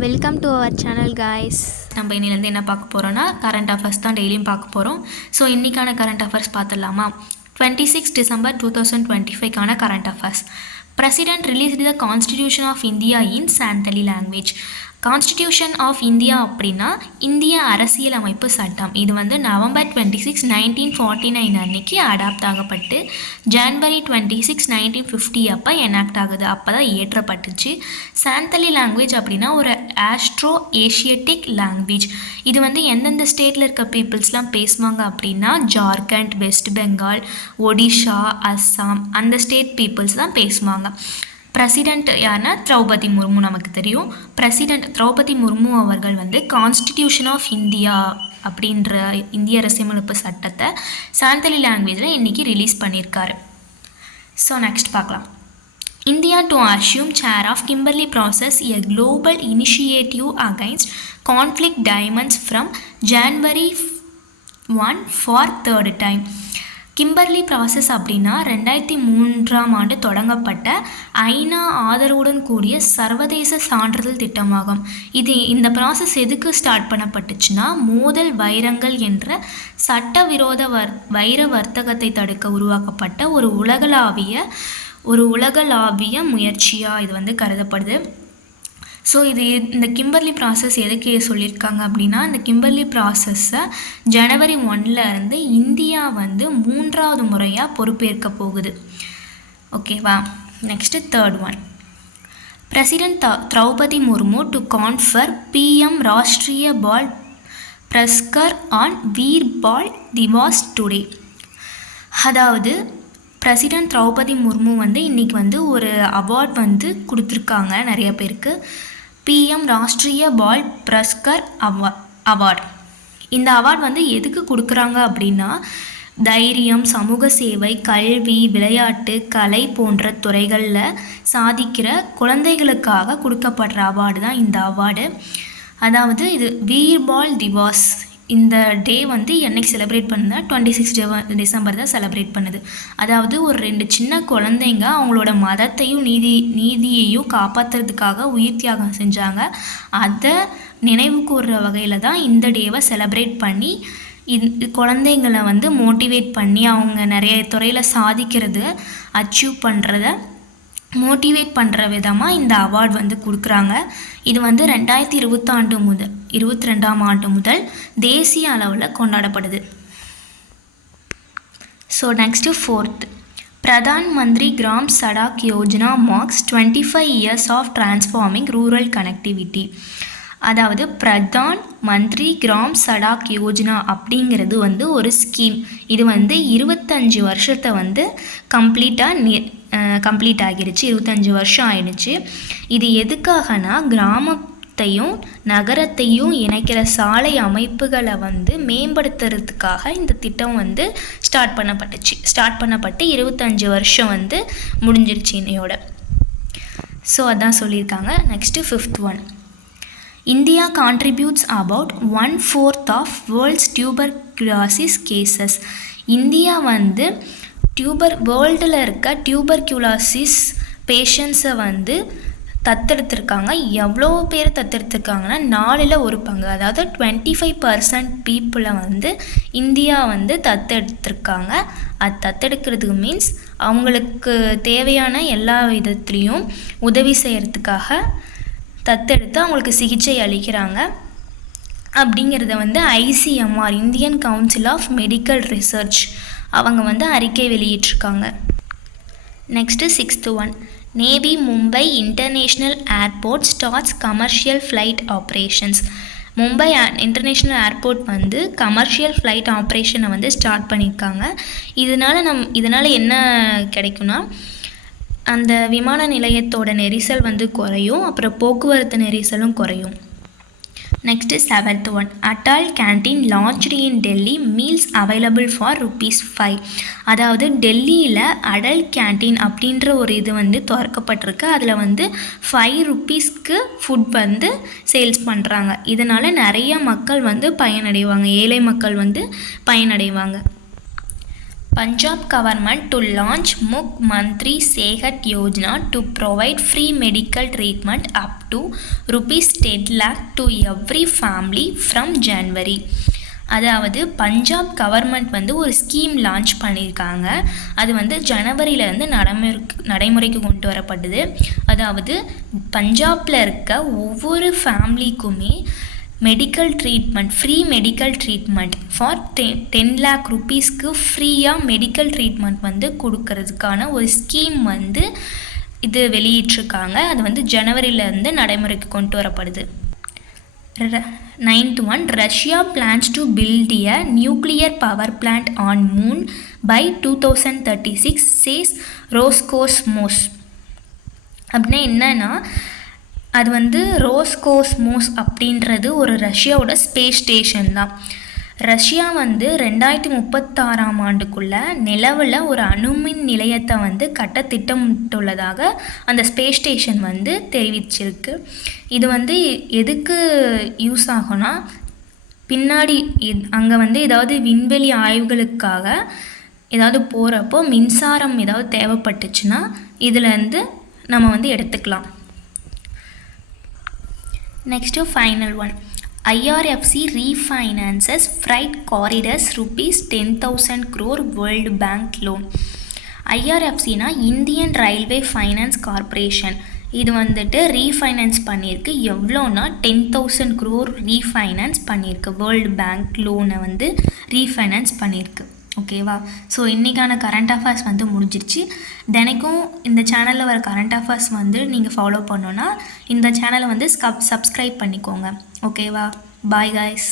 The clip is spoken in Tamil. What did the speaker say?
Welcome to our channel guys. நம்ம இன்னிலேருந்து என்ன பார்க்க போகிறோன்னா கரண்ட் அஃபேர்ஸ் தான் டெய்லியும் பார்க்க போகிறோம். ஸோ இன்றைக்கான கரண்ட் அஃபேர்ஸ் பார்த்துடலாமா? 26 December 2025 current affairs. President released the constitution of India in Santhali language. Constitution of India அப்படின்னா இந்திய அரசியலமைப்பு சட்டம். இது வந்து நவம்பர் 26, 1949 அன்னைக்கு அடாப்ட் ஆகப்பட்டு ஜனவரி 26, 1950 அப்போ எனாக்ட் ஆகுது. அப்போ தான் இயற்றப்பட்டுச்சு. சாந்தலி லாங்குவேஜ் அப்படின்னா ஒரு ஆஸ்ட்ரோ ஏஷியட்டிக் லாங்குவேஜ். இது வந்து எந்தெந்த ஸ்டேட்டில் இருக்க பீப்புள்ஸ்லாம் பேசுவாங்க அப்படின்னா ஜார்க்கண்ட், வெஸ்ட் பெங்கால், ஒடிஷா, அஸ்ஸாம் அந்த ஸ்டேட் பீப்புள்ஸ் தான் பேசுவாங்க. பிரசிடெண்ட் யாருன்னா திரௌபதி முர்மு. நமக்கு தெரியும் பிரசிடெண்ட் திரௌபதி முர்மு அவர்கள் வந்து கான்ஸ்டிடியூஷன் ஆஃப் இந்தியா அப்படின்ற இந்திய அரசியலமைப்பு சட்டத்தை சாந்தலி லாங்குவேஜில் இன்றைக்கி ரிலீஸ் பண்ணியிருக்காரு. ஸோ நெக்ஸ்ட் பார்க்கலாம். India to assume chair of Kimberley process a global initiative against conflict diamonds from January 1 for third time. Kimberley process அப்படின்னா 2003 தொடங்கப்பட்ட ஐநா ஆதரவுடன் கூடிய சர்வதேச சான்றிதழ் திட்டமாகும். இந்த ப்ராசஸ் எதுக்கு ஸ்டார்ட் பண்ணப்பட்டுச்சுன்னா மோதல் வைரங்கள் என்ற சட்டவிரோத வைர வர்த்தகத்தை தடுக்க உருவாக்கப்பட்ட ஒரு உலகளாவிய முயற்சியாக இது வந்து கருதப்படுது. ஸோ இந்த கிம்பர்லி ப்ராசஸ் எதுக்கு சொல்லியிருக்காங்க அப்படின்னா இந்த கிம்பர்லி ப்ராசஸை ஜனவரி 1 இந்தியா வந்து 3வது முறையாக பொறுப்பேற்க போகுது. ஓகேவா? Next third one. President Draupadi Murmu to confer PM Rashtriya Bal Puraskar on Veer Bal Diwas today. அதாவது பிரசிடென்ட் திரௌபதி முர்மு வந்து இன்றைக்கி வந்து ஒரு அவார்ட் வந்து கொடுத்துருக்காங்க நிறைய பேருக்கு. PM Rashtriya Bal Puraskar award. இந்த அவார்ட் வந்து எதுக்கு கொடுக்குறாங்க அப்படின்னா தைரியம், சமூக சேவை, கல்வி, விளையாட்டு, கலை போன்ற துறைகளில் சாதிக்கிற குழந்தைகளுக்காக கொடுக்கப்படுற அவார்டு தான் இந்த அவார்டு. அதாவது இது வீர் பால் திவாஸ். இந்த டே வந்து என்னைக்கு செலிப்ரேட் பண்ணுதுன்னா 26 டிசம்பர் தான் செலிப்ரேட் பண்ணுது. அதாவது ஒரு 2 சின்ன குழந்தைங்க அவங்களோட மதத்தையும் நீதியையும் காப்பாற்றுறதுக்காக உயிர் தியாகம் செஞ்சாங்க. அதை நினைவு கூறுற வகையில் தான் இந்த டேவை செலிப்ரேட் பண்ணி குழந்தைங்களை வந்து மோட்டிவேட் பண்ணி அவங்க நிறைய துறையில் சாதிக்கிறது அச்சீவ் பண்ணுறத மோட்டிவேட் பண்ணுற விதமாக இந்த அவார்டு வந்து கொடுக்குறாங்க. இது வந்து 2022 முதல் தேசிய அளவில் கொண்டாடப்படுது. So next fourth. Pradhan Mantri Gram Sadak Yojana marks 25 years of transforming rural connectivity. அதாவது பிரதான் மந்திரி கிராம் சடாக் யோஜனா அப்படிங்கிறது வந்து ஒரு ஸ்கீம். இது வந்து 25 வருஷத்தை வந்து கம்ப்ளீட் ஆகிருச்சு. 25 வருஷம் ஆயிடுச்சு. இது எதுக்காகனா கிராமத்தையும் நகரத்தையும் இணைக்கிற சாலை அமைப்புகளை வந்து மேம்படுத்துறதுக்காக இந்த திட்டம் வந்து ஸ்டார்ட் பண்ணப்பட்டு 25 வருஷம் வந்து முடிஞ்சிருச்சு இன்னையோட. ஸோ அதான் சொல்லியிருக்காங்க. Next fifth one. India contributes about 1/4 of world's tuberculosis cases. India வந்து வேர்ல்டில் இருக்க டியூபர்குலோசிஸ் பேஷண்ட்ஸை வந்து தத்தெடுத்திருக்காங்க. எவ்வளோ பேர் தத்தெடுத்திருக்காங்கன்னா 4ல் 1 பங்கு, அதாவது 25% பீப்புளை வந்து இந்தியா வந்து தத்தெடுத்திருக்காங்க. அது தத்தெடுக்கிறதுக்கு மீன்ஸ் அவங்களுக்கு தேவையான எல்லா விதத்துலேயும் உதவி செய்கிறதுக்காக தத்தெடுத்து அவங்களுக்கு சிகிச்சை அளிக்கிறாங்க. அப்படிங்கிறத வந்து ICMR Indian council of medical research அவங்க வந்து அறிக்கை வெளியிட்டிருக்காங்க. Next 6th one. Navi Mumbai international airport starts commercial flight operations. Mumbai international airport வந்து கமர்ஷியல் ஃப்ளைட் ஆப்ரேஷனை வந்து ஸ்டார்ட் பண்ணியிருக்காங்க. இதனால் என்ன கிடைக்கும்னா அந்த விமான நிலையத்தோட நெரிசல் வந்து குறையும், அப்புறம் போக்குவரத்து நெரிசலும் குறையும். Next 7th one. Atal canteen launched in Delhi, meals available for ₹5. அதாவது டெல்லியில் அடல் கேன்டீன் அப்படின்ற ஒரு இது வந்து திறக்கப்பட்டிருக்கு. அதில் வந்து ₹5க்கு ஃபுட் வந்து சேல்ஸ் பண்ணுறாங்க. இதனால் நிறைய மக்கள் வந்து பயனடைவாங்க, ஏழை மக்கள் வந்து பயனடைவாங்க. Punjab government to launch Mukh-Mantri Sehat Yojana to provide free medical treatment up to rupees 10 lakh to every family from January. அதாவது பஞ்சாப் கவர்மெண்ட் வந்து ஒரு ஸ்கீம் லான்ச் பண்ணியிருக்காங்க. அது வந்து ஜனவரியிலேருந்து நடைமுறைக்கு கொண்டு வரப்பட்டது. அதாவது பஞ்சாபில் இருக்க ஒவ்வொரு ஃபேமிலிக்குமே medical treatment, free medical treatment for 10 lakh ருபீஸ்க்கு ஃப்ரீயாக மெடிக்கல் ட்ரீட்மெண்ட் வந்து கொடுக்கறதுக்கான ஒரு ஸ்கீம் வந்து இது வெளியிட்டிருக்காங்க. அது வந்து ஜனவரியிலேருந்து நடைமுறைக்கு கொண்டு வரப்படுது. 9th one, Russia plans to build a nuclear power plant on moon by 2036 says Roscosmos. அப்படின்னா என்னன்னா, அது வந்து ரோஸ்கோஸ்மோஸ் அப்படின்றது ஒரு ரஷ்யாவோட ஸ்பேஸ் ஸ்டேஷன் தான். ரஷ்யா வந்து 2036ஆம் ஆண்டுக்குள்ளே நிலவில் ஒரு அணுமின் நிலையத்தை வந்து கட்ட திட்டமிட்டுள்ளதாக அந்த ஸ்பேஸ் ஸ்டேஷன் வந்து தெரிவிச்சிருக்கு. இது வந்து எதுக்கு யூஸ் ஆகும்னா, பின்னாடி அங்கே வந்து ஏதாவது விண்வெளி ஆய்வுகளுக்காக ஏதாவது போகிறப்போ மின்சாரம் ஏதாவது தேவைப்பட்டுச்சுன்னா இதிலேருந்து நம்ம வந்து எடுத்துக்கலாம். Next final one, IRFC refinances freight corridors rupees 10,000 crore World Bank loan. IRFCனா இந்தியன் ரயில்வே ஃபைனான்ஸ் கார்ப்பரேஷன். இது வந்துட்டு ரீஃபைனான்ஸ் பண்ணியிருக்கு. எவ்வளோனா 10,000 crore ரீஃபைனான்ஸ் பண்ணியிருக்கு. வேர்ல்டு பேங்க் லோனை வந்து ரீஃபைனான்ஸ் பண்ணியிருக்கு. ஓகேவா? ஸோ இன்றைக்கான கரண்ட் அஃபேர்ஸ் வந்து முடிஞ்சிருச்சு. தினைக்கும் இந்த சேனலில் வர கரண்ட் அஃபேர்ஸ் வந்து நீங்கள் ஃபாலோ பண்ணோன்னா இந்த சேனலை வந்து சப்ஸ்கிரைப் பண்ணிக்கோங்க. ஓகேவா? Bye guys.